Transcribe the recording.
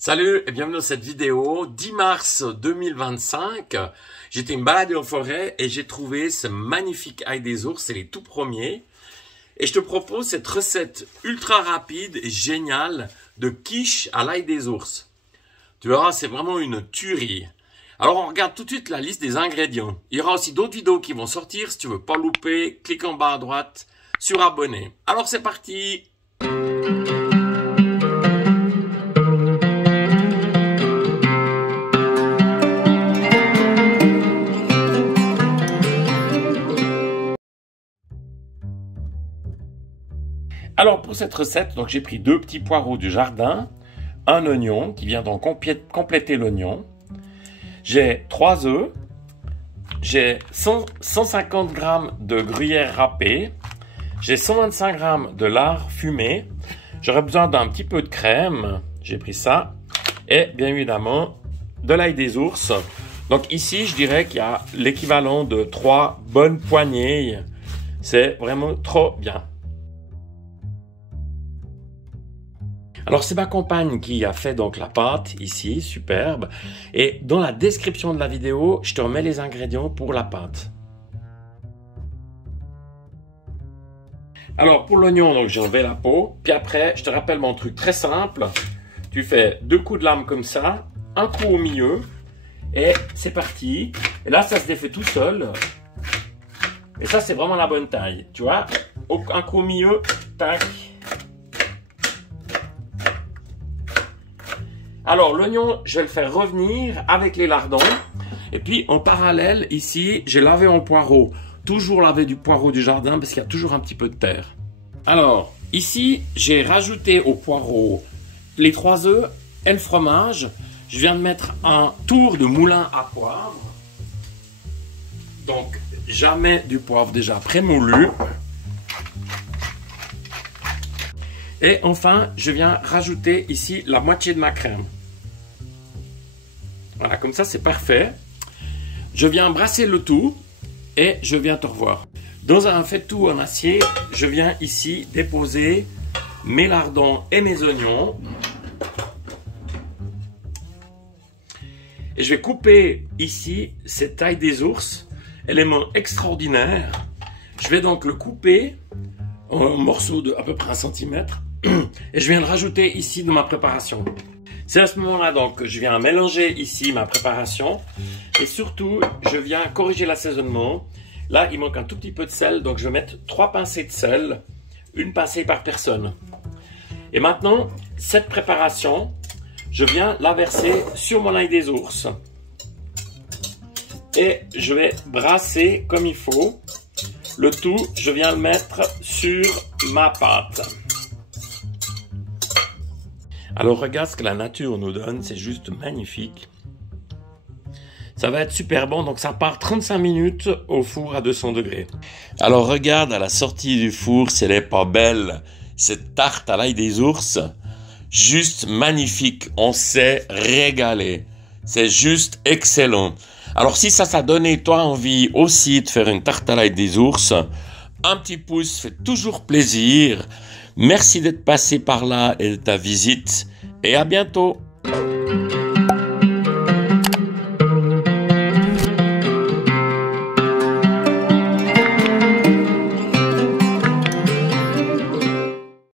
Salut et bienvenue dans cette vidéo. 10 mars 2025, j'étais me balader en forêt et j'ai trouvé ce magnifique ail des ours, c'est les tout premiers. Et je te propose cette recette ultra rapide et géniale de quiche à l'ail des ours. Tu verras, c'est vraiment une tuerie. Alors on regarde tout de suite la liste des ingrédients. Il y aura aussi d'autres vidéos qui vont sortir. Si tu veux pas louper, clique en bas à droite sur abonner. Alors c'est parti! Alors pour cette recette, donc j'ai pris 2 petits poireaux du jardin, un oignon qui vient donc compléter l'oignon. J'ai 3 œufs, j'ai 150 g de gruyère râpée, j'ai 125 g de lard fumé. J'aurais besoin d'un petit peu de crème, j'ai pris ça, et bien évidemment de l'ail des ours. Donc ici je dirais qu'il y a l'équivalent de 3 bonnes poignées, c'est vraiment trop bien. Alors c'est ma compagne qui a fait donc la pâte ici, superbe. Et dans la description de la vidéo, je te remets les ingrédients pour la pâte. Alors pour l'oignon, donc j'ai enlevé la peau. Puis après, je te rappelle mon truc très simple. Tu fais 2 coups de lame comme ça, un coup au milieu. Et c'est parti. Et là, ça se défait tout seul. Et ça, c'est vraiment la bonne taille. Tu vois, un coup au milieu, tac. Alors, l'oignon, je vais le faire revenir avec les lardons. Et puis, en parallèle, ici, j'ai lavé mon poireau. Toujours laver du poireau du jardin parce qu'il y a toujours un petit peu de terre. Alors, ici, j'ai rajouté au poireau les 3 œufs et le fromage. Je viens de mettre un tour de moulin à poivre. Donc, jamais du poivre déjà prémoulu. Et enfin, je viens rajouter ici la moitié de ma crème. Voilà, comme ça c'est parfait. Je viens brasser le tout et je viens te revoir. Dans un faitout en acier, je viens ici déposer mes lardons et mes oignons. Et je vais couper ici cette ail des ours, élément extraordinaire. Je vais donc le couper en morceaux de à peu près 1 cm. Et je viens le rajouter ici dans ma préparation. C'est à ce moment-là donc que je viens mélanger ici ma préparation. Et surtout, je viens corriger l'assaisonnement. Là, il manque un tout petit peu de sel. Donc, je vais mettre 3 pincées de sel. 1 pincée par personne. Et maintenant, cette préparation, je viens la verser sur mon ail des ours. Et je vais brasser comme il faut. Le tout, je viens le mettre sur ma pâte. Alors regarde ce que la nature nous donne, c'est juste magnifique. Ça va être super bon, donc ça part 35 minutes au four à 200 degrés. Alors regarde à la sortie du four, si elle n'est pas belle, cette tarte à l'ail des ours, juste magnifique, on s'est régalé. C'est juste excellent. Alors si ça t'a donné toi envie aussi de faire une tarte à l'ail des ours, un petit pouce fait toujours plaisir. Merci d'être passé par là et de ta visite et à bientôt.